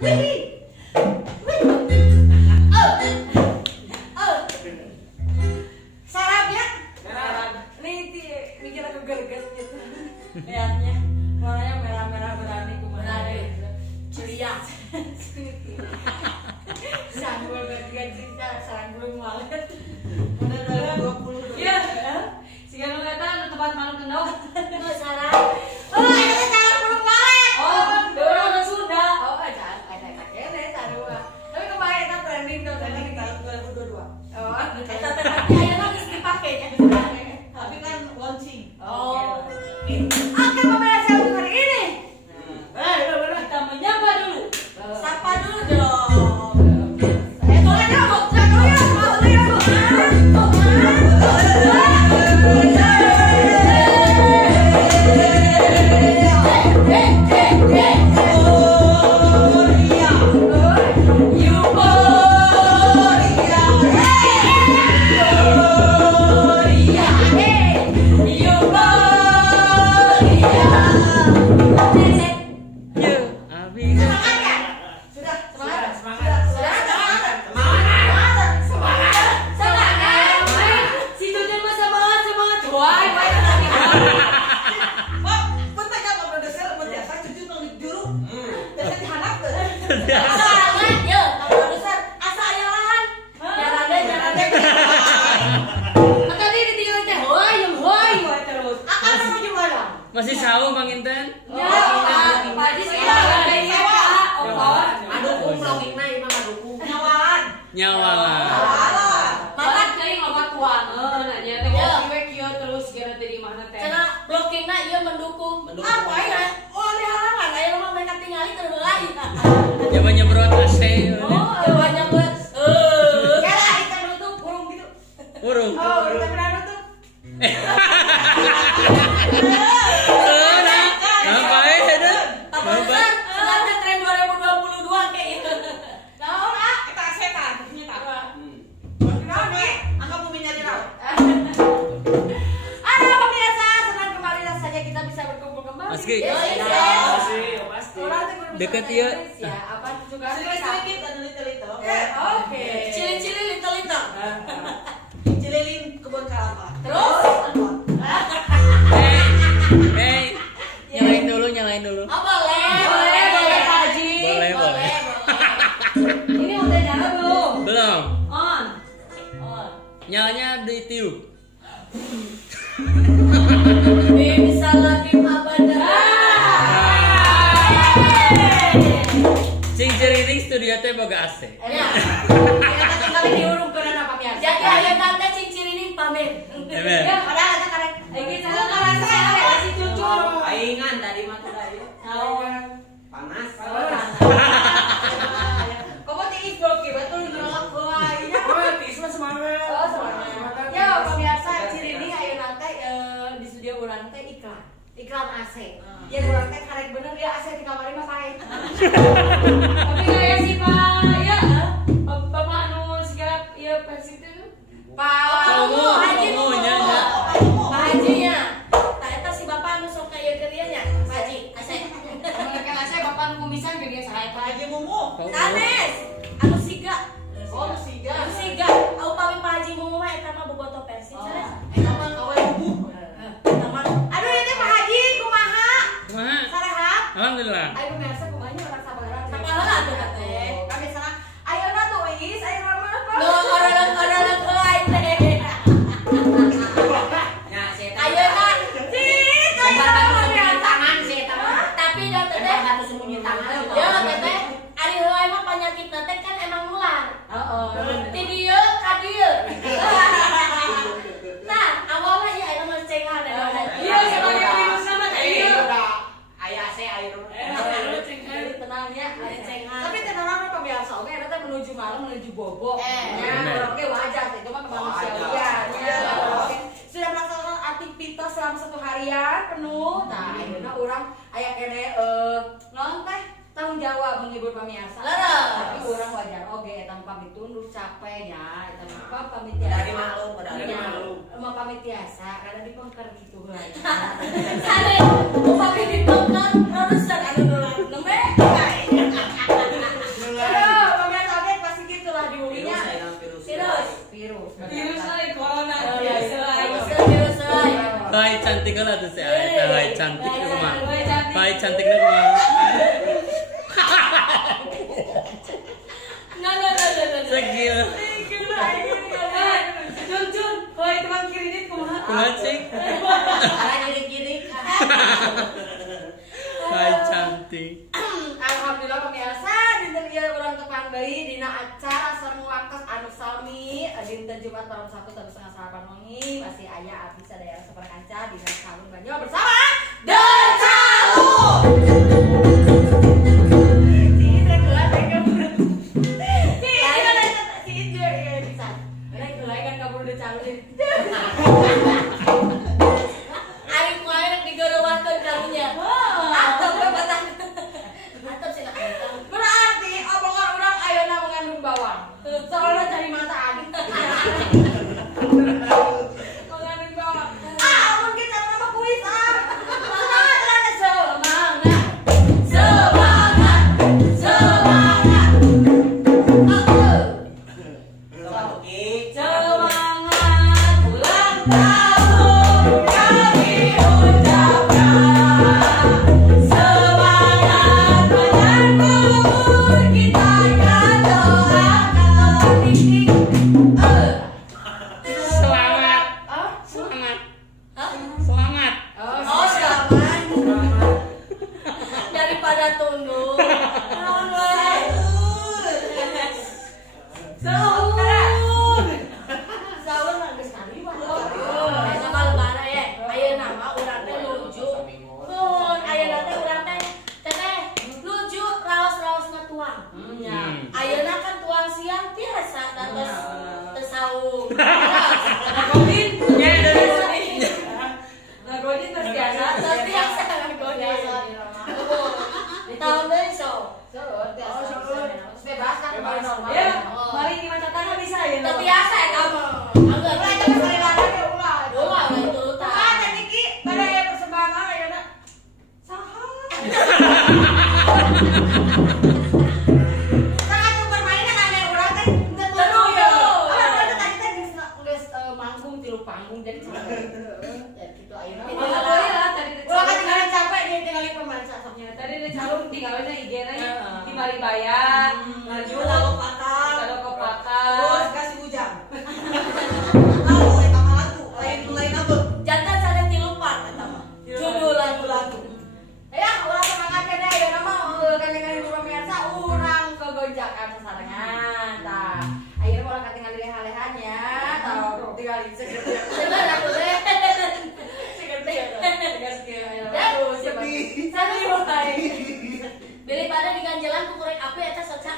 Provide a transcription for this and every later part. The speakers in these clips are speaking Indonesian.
Wih. Sarapnya. Nih mikir aku gerget gitu. Lihatnya. Warnanya merah-merah berani kemana gitu. Ceria. Sanggul ganti sanggul banget. Udah 2020. Iya. Siga nu eta tempat malam kendor. Tuh sarap. Oh, itu sarap belum balik. Oh, udah sudah. Oh, ada kene sarua. Tapi kemarin eta trending tahun 2022. Oh, eta tapi ayeuna geus dipake nya. Tapi kan launching. Oh. Oke, pemirsa untuk hari ini. Kita menyapa dulu. Sapa dulu dong. Masih saung Bang Inten? Ya, padi sih madukung logikna ieu mah madukung. Nyawalan. Makan teuing loba tuangeun nya teh kopi we kieu terus geura teh di mana teh. Cenah blokingna ieu mendukung. Apa ya? Oh, di halangan aya mah mereka tingali keur heula. Nyoba nyebrot AC. Oh, nyoba nyebrot. Kala kita nutup burung gitu. Burung. Oh, kita pernah nutup. Ngapain ada? Ngapain? Sekarang tren 2022 kayak gitu. Naon ah? Kita setan, ternyata. Naon nih? Angka buminya di laut. Halo pemirsa, senang kembali rasanya kita bisa berkumpul kembali. Mas Ki. Pasti. Deket ya. Ya, apa juga sedikit ada little-little. Oke. Cili-cili little-little. Cililin kebun kelapa. Terus? Hey. Nyalain dulu. Oh, boleh Pak Haji. Boleh. Ini udah nyala belum? Belum. On. Nyalanya di tiup. Bisa lagi abada. Cing ceriring studio teh boga AC. Ya. Kita tinggal diurungkeun apa biasa. Jadi aya tante cincin ini pamit. Amen. Ya, padahal ada karek. Iki cara karasa si cucur. Aingan tadi mah teh ayo. Panas. Kamu tiis bloki betul nolak bae. Oh, tiis mah semangat. Oh, semangat. Ya, pemirsa cirining ayeuna teh di studio urang teh iklan AC. Ya urang teh karek bener ya AC di kamar mah sae. Tapi kayak si Pak ya, Bapak anu sigap ieu Persib teh. Pak Haji nya. Pak Haji nya. Tah eta si Bapak anu sok ieu keur ieu nya, Pak Haji. AC. Mereka AC Bapak anu kumisan ge dia sae Pak Haji Mumu. Sanes. Anu siga. Oh, siga. Anu siga. Au pami Pak Haji Mumu mah eta mah bobotoh Persib sanes. Eta mah kawe Mumu. Eta mah. Aduh, ini Pak Haji kumaha? Kumaha? Sarehat? Alhamdulillah. Ayo pemirsa kumanya orang sabaran. Sabaran atuh teh. Kami sana ayeuna tuh Is, ayeuna mah apa? Loh, orang euy teh. Nya saya Ayeuna sih, ayeuna tangan sih eta mah. tapi da teh Satu sembunyi tangan. ya teh ari heula mah panyakitna teh kan emang nular. Heeh. Ti dieu ka dieu. Nah, awalnya ya ayeuna mah cengan da. Iya, sebagai virusna mah teh ieu. Aya AC air. Tenangnya ada cengan. Tapi tenang pemirsa oke eta teh menuju malam menuju bobo. Ya, oke wajar teh cuma kemanusiaan. Oke. Sudah melaksanakan aktivitas selama 1 harian penuh. Nah, ayeuna urang aya kene naon teh tanggung jawab menghibur pemirsa. Tapi urang wajar oge eta pamit tunduk capek ya. Eta mah pamit tiasa. Dari maklum, dari maklum. Emang pamit tiasa karena dipengker gitu heula. Sare, pamit dipengker terus anu nular nembe. Hai cantiknya kumaha? Nah. Segil. Jun, hoi teman kiri dit kumaha? Kumaha sih? Kiri. Hai cantik. Alhamdulillah pemirsa dinten ieu urang tepang deui dina acara sareng wakas anu sami dinten Jumat tahun 1 tahun 9 wengi masih aya abdi sadaya saperkanca dina Calun Banyo bersama The Calun. Soalnya cari mataan. Mengandung bawang. Mungkin sama nama kuis Semangat ulang tahun kami ucapkan. Semangat menyambut kita akan doakan diri. Semangat. Semangat. Oh, selamat. Daripada tunduk. Sahur mah geus kali mah. Aya bal-bala ya. Ayeuna mah urang teh nuju. Mun ayeuna teh urang teh teteh nuju raos-raosna tuang. Ayeuna kan tuang siang biasa dados teu saung. Nagodin nya dari sini. Nagodin teh biasa, tapi biasa nagodin. Tahun deui sok. Bebas kan kembali normal. Ya, mari di mata tangga bisa ya. Tapi biasa ya kamu. Enggak, kita sekali lagi ya ulah. Ulah itu tah. Ada Niki, pada ya persembahan ya nak. Saha. Sangat permainan aneh urang teh. Seru ya. Ada tadi teh geus manggung tilu panggung jadi ya gitu ayeuna. Ulah tadi tinggal capek dia tinggal pemansa soknya. Tadi di Calun tinggalnya IG-na di Maribaya. Maju lalu patah. Terus kasih bujang. Tahu eta mah lagu, lain apa? Jantan sare tilupan eta mah. Judul lagu-lagu. Ya, ulah semangat kene ya nama kangen-kangen pemirsa urang kegonjakan sasarengan. Tah, ayeuna urang katingal di leha-lehanya, tah tinggal di seger aku teh. Sepi. Daripada di ganjalan kukurek api eta soca.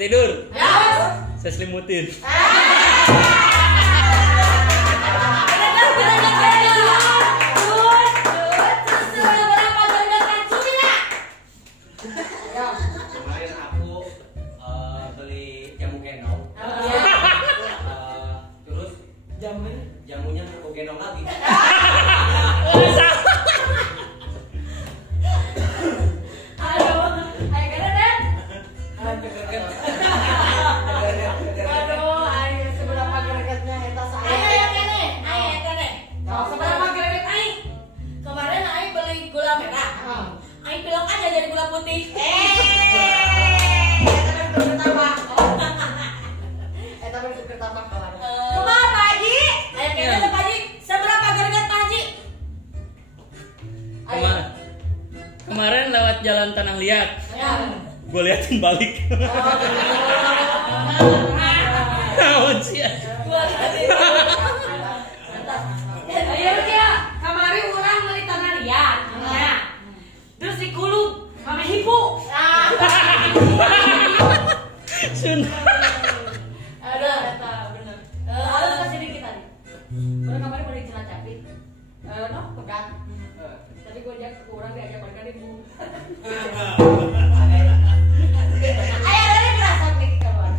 tidur. Ya. Saya selimutin. Kemarin aku beli jamu gendong. Terus jamunya aku gendong lagi. Kemarin lewat jalan Tanah Liat, gue liatin balik. Naon sih? Ayo dia, kemarin orang beli Tanah Liat. Terus di Kulu, mama hipu. Sun. Ada, bener. Harus kasih dikit tadi. Orang kemarin beli celana capit. No, pegang. Tadi gue ajak kurang diajak mereka di bu. Ayah ada kerasa nih kawan.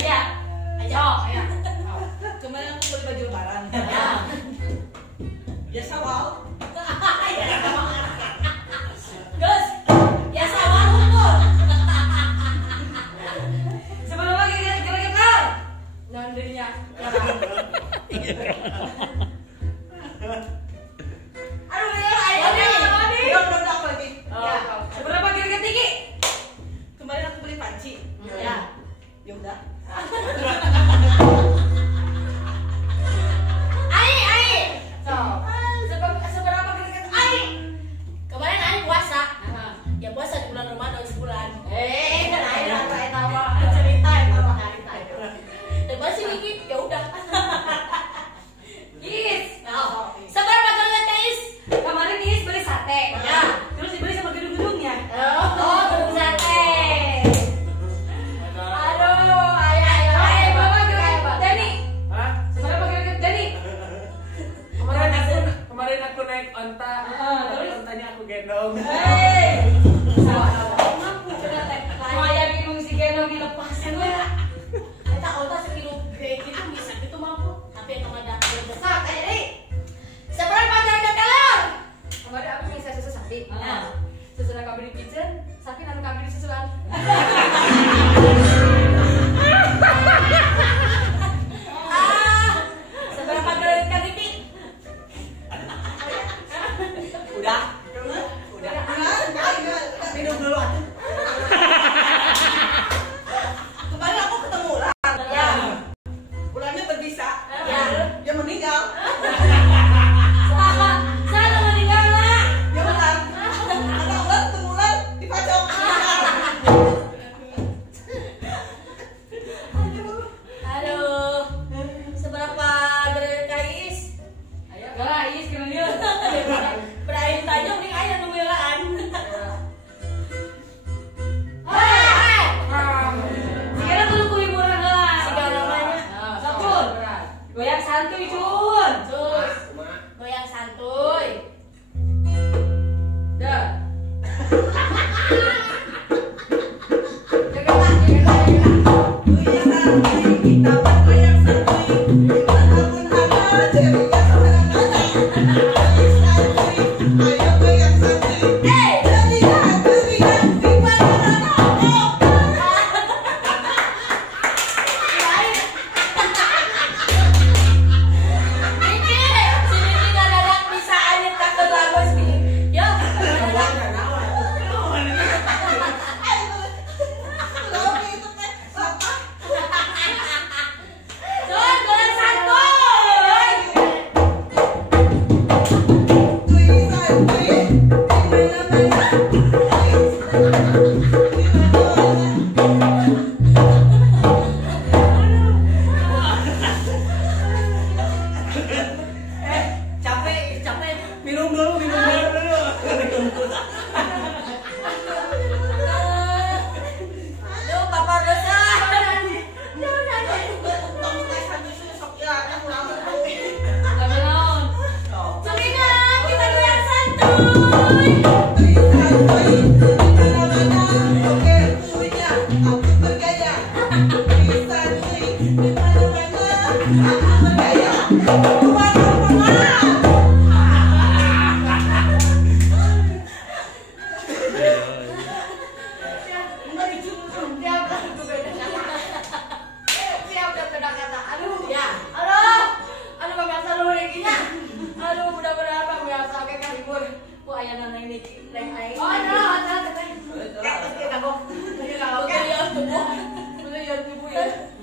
Ayah, ayah. Kemarin aku beli baju lebaran. Ya sawal. Gus, ya sawah hukum. Sebelum lagi kita nandinya. Aduh ya, ayo Udah aku lagi. Seberapa kira-kira tinggi? Kemarin aku beli panci. Ya. Ya udah. Ai. So, seberapa kira-kira ai? Kemarin Ani puasa. Ya puasa di bulan Ramadan sebulan. Kan ai tahu cerita cerita. Dan masih dikit ya udah. Is. Seberapa kalian guys? Kemarin Is beli sate. Ya. Terus dibeli sama gedung-gedungnya. Oh, gedung sate. Aduh, ayo. Bapak kira-kira Dani. Hah? Seberapa kira-kira Dani? Kemarin aku naik onta. Terus? Ontanya aku gendong. Mampu sudah teh. Maya bingung si gendong dilepas. Kita otak sekilo gede gitu bisa gitu mampu. Tapi yang kemana besar kayak ini. Seberapa kalian telur? Kemarin aku ngisi susu sapi. Nah. Sesudah kau beli pijen, sapi nanu kau beli susulan. Seberapa kalian keripik? Udah. Minum dulu atuh. Kemarin aku ketemu ular. Ya. Ularnya berbisa. Ya. Dia meninggal. Saya meninggal lah. Dia ular. Ada ular ketemu ular dipacok. Aduh. Seberapa kalian guys? Ayo, guys, kena dia. Berakhir tanya nih ayah numelaan. Sekarang dulu kuliburan lah. Sekarang namanya. Sabun. Goyang santuy, Jun. Terus goyang santuy. Dah. Kita bergoyang santuy. Walaupun ada ceria santuy. Ayo goyang santuy. Teriak, di mana-mana. Niki, si Niki dadak bisa aja takut lagu sih. Yo. Jun, goyang santuy. Capek. Minum dulu. Aduh, papa dosa.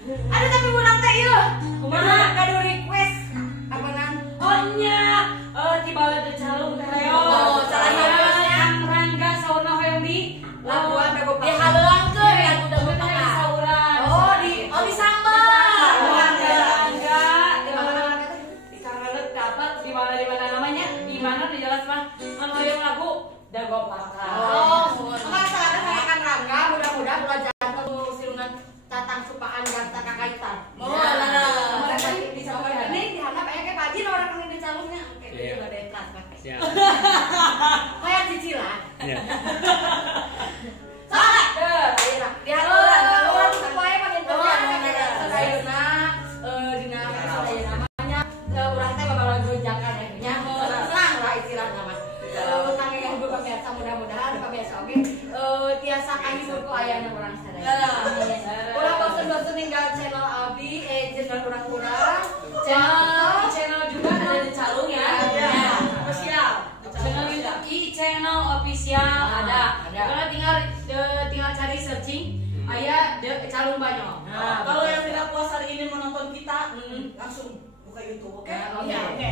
Ada tapi urang teh ieu. Kumaha kado request? Apaan? Oh nya, di bala teh calung teh. Oh, calana Rangga saurna hoyong di labuan dago di halangkeun ya udah betengah. Sauran. Oh, di Sambal. Rangga, di mana di Kangelet dapat di mana namanya? Di mana dijelas mah hoyong lagu dago pakar. Oh, masa ada kayak Rangga mudah-mudahan belajar silungan tatang supaan ganta kakaitan. Oh, lah. Mereka bisa pakai ini dihanap kayak pagi orang yang di calonnya. Oke, itu juga ada kelas pakai. Siap. Kayak cicilan. Iya. Salah. Ayeuna. Dihaluran, haluran supaya makin banyak ayeuna dina ayeuna namanya urang teh bakal gonjakan nya. Senang lah istilah nama. Tangga yang gue pemirsa mudah-mudahan pemirsa oke. Tiasa kahibur ku ayana urang sadaya. Ulah bosen-bosen ninggal channel Abi, channel kurang-kurang. Channel juga ada di Calung ya. Ada. Official. Channel YouTube channel official ada. Kalau tinggal cari searching aya The Calung Banyol. Kalau yang tidak puas hari ini menonton kita, langsung buka YouTube, oke? Oke.